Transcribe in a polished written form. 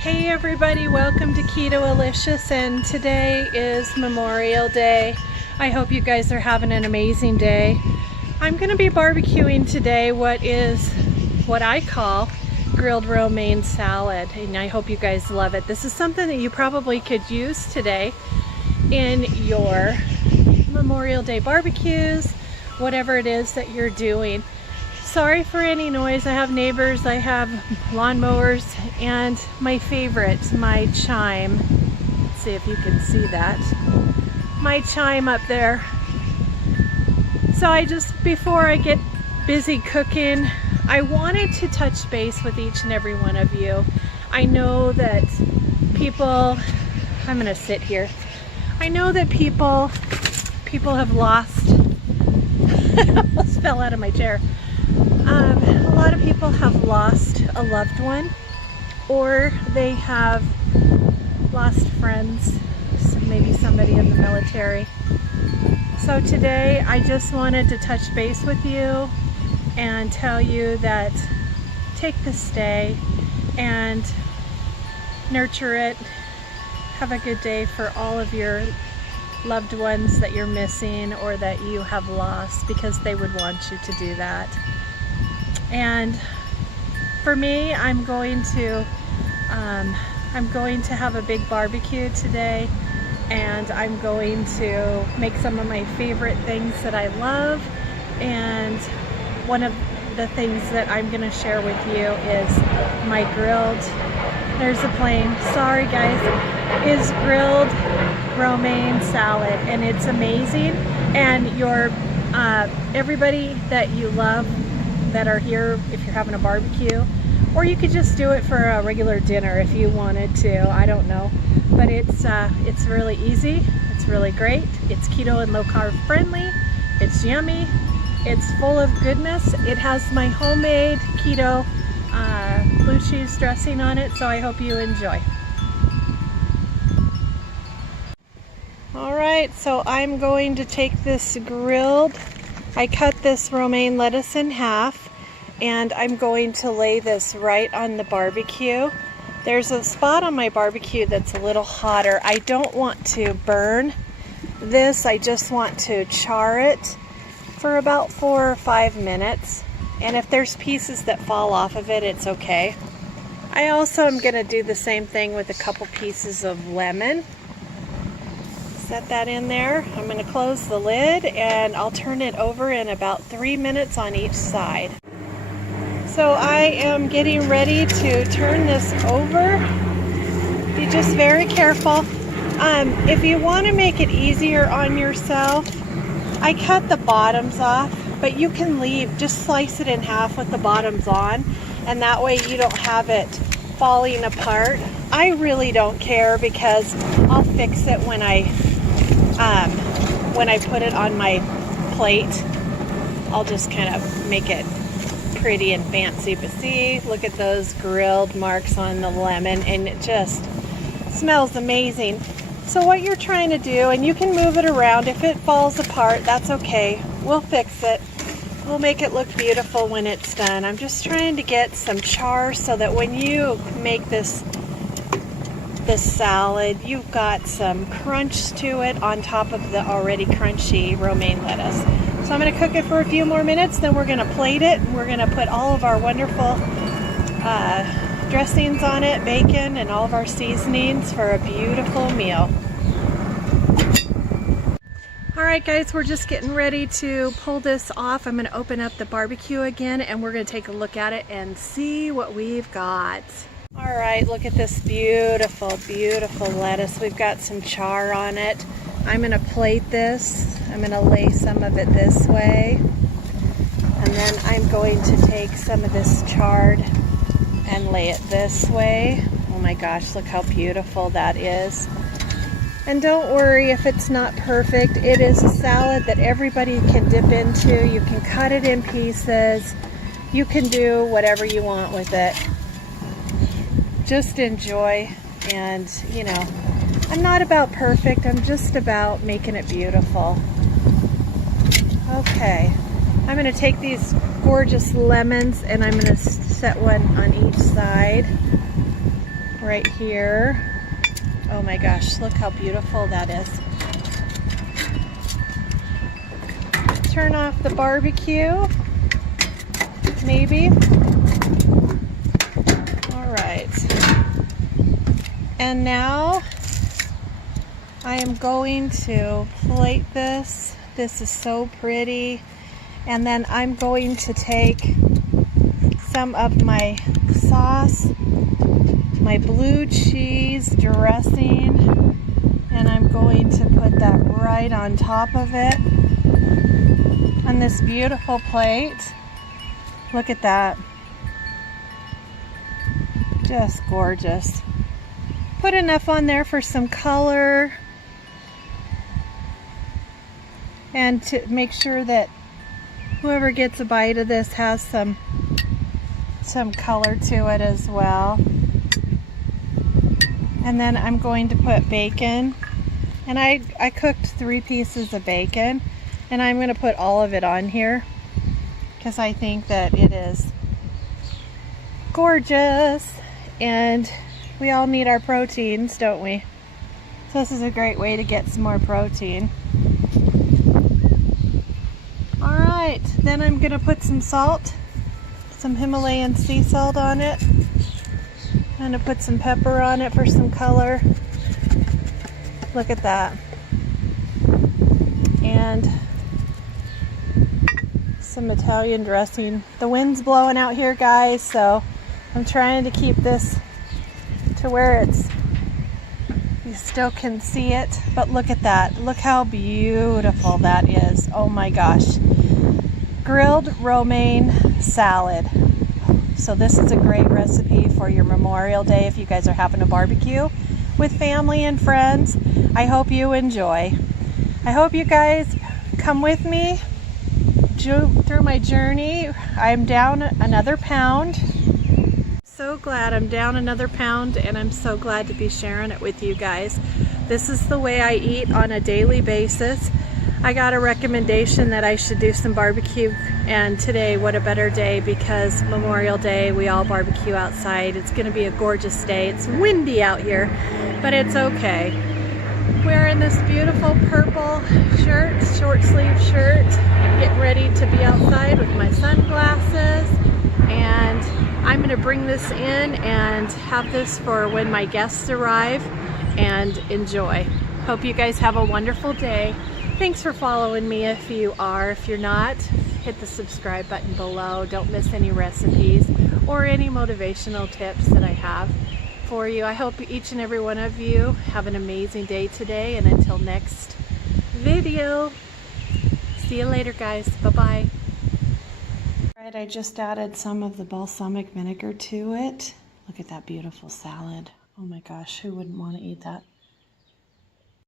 Hey everybody, welcome to Keto Alicious, and today is Memorial Day. I hope you guys are having an amazing day. I'm going to be barbecuing today what I call grilled romaine salad, and I hope you guys love it. This is something that you probably could use today in your Memorial Day barbecues, whatever it is that you're doing. Sorry for any noise. I have neighbors, I have lawnmowers, and my favorite, my chime. Let's see if you can see that. My chime up there. So before I get busy cooking, I wanted to touch base with each and every one of you. I know that I'm gonna sit here. I know that people have lost, I almost fell out of my chair. A lot of people have lost a loved one, or they have lost friends, maybe somebody in the military. So today I just wanted to touch base with you and tell you that take this day and nurture it. Have a good day for all of your loved ones that you're missing or that you have lost, because they would want you to do that. And for me, I'm going to have a big barbecue today, and I'm going to make some of my favorite things that I love. And one of the things that I'm going to share with you is my grilled, there's a plane, sorry guys, is grilled romaine salad, and it's amazing. And everybody that you love that are here, if you're having a barbecue, or you could just do it for a regular dinner if you wanted to, I don't know, but it's really easy, it's really great, it's keto and low carb friendly, it's yummy, it's full of goodness, it has my homemade keto blue cheese dressing on it, so I hope you enjoy. Alright, so I'm going to take this grilled, I cut this romaine lettuce in half, and I'm going to lay this right on the barbecue. There's a spot on my barbecue that's a little hotter. I don't want to burn this, I just want to char it for about 4 or 5 minutes. And if there's pieces that fall off of it, it's okay. I also am going to do the same thing with a couple pieces of lemon. Set that in there. I'm going to close the lid, and I'll turn it over in about 3 minutes on each side. So I am getting ready to turn this over. Be just very careful. If you want to make it easier on yourself, I cut the bottoms off, but you can just slice it in half with the bottoms on, and that way you don't have it falling apart. I really don't care, because I'll fix it when I put it on my plate. I'll just kind of make it pretty and fancy. But see, look at those grilled marks on the lemon, and it just smells amazing. So what you're trying to do, and you can move it around, if it falls apart, that's okay. We'll fix it. We'll make it look beautiful when it's done. I'm just trying to get some chars so that when you make this salad, you've got some crunch to it on top of the already crunchy romaine lettuce. So I'm going to cook it for a few more minutes, then we're going to plate it, and we're going to put all of our wonderful dressings on it, bacon, and all of our seasonings for a beautiful meal. Alright guys, we're just getting ready to pull this off. I'm going to open up the barbecue again, and we're going to take a look at it and see what we've got. Alright, look at this beautiful, beautiful lettuce. We've got some char on it. I'm going to plate this. I'm going to lay some of it this way. And then I'm going to take some of this charred and lay it this way. Oh my gosh, look how beautiful that is. And don't worry if it's not perfect. It is a salad that everybody can dip into. You can cut it in pieces. You can do whatever you want with it. Just enjoy, and you know, I'm not about perfect, I'm just about making it beautiful. Okay, I'm going to take these gorgeous lemons, and I'm going to set one on each side. right here. Oh my gosh, look how beautiful that is. Turn off the barbecue, maybe. All right. And now I am going to plate this. This is so pretty. And then I'm going to take some of my sauce, my blue cheese dressing, and I'm going to put that right on top of it on this beautiful plate. Look at that. Just gorgeous. Put enough on there for some color and to make sure that whoever gets a bite of this has some color to it as well. And then I'm going to put bacon, and I cooked 3 pieces of bacon, and I'm going to put all of it on here because I think that it is gorgeous, and we all need our proteins, don't we? So this is a great way to get some more protein. All right, then I'm going to put some salt, some Himalayan sea salt on it. I'm going to put some pepper on it for some color. Look at that. And some Italian dressing. The wind's blowing out here, guys, so I'm trying to keep this to where you still can see it. But look at that. Look how beautiful that is. Oh my gosh. Grilled romaine salad. So this is a great recipe for your Memorial Day if you guys are having a barbecue with family and friends. I hope you enjoy. I hope you guys come with me through my journey. I'm down another pound. So glad I'm down another pound, and I'm so glad to be sharing it with you guys. This is the way I eat on a daily basis. I got a recommendation that I should do some barbecue, and today, what a better day, because Memorial Day, we all barbecue outside. It's going to be a gorgeous day. It's windy out here, but it's okay. Wearing this beautiful purple shirt, short sleeve shirt, getting ready to be outside with my sunglasses, and I'm going to bring this in and have this for when my guests arrive and enjoy. Hope you guys have a wonderful day. Thanks for following me if you are. If you're not, hit the subscribe button below. Don't miss any recipes or any motivational tips that I have for you. I hope each and every one of you have an amazing day today, and until next video, see you later, guys. Bye-bye. All right, I just added some of the balsamic vinegar to it. Look at that beautiful salad. Oh my gosh, who wouldn't want to eat that?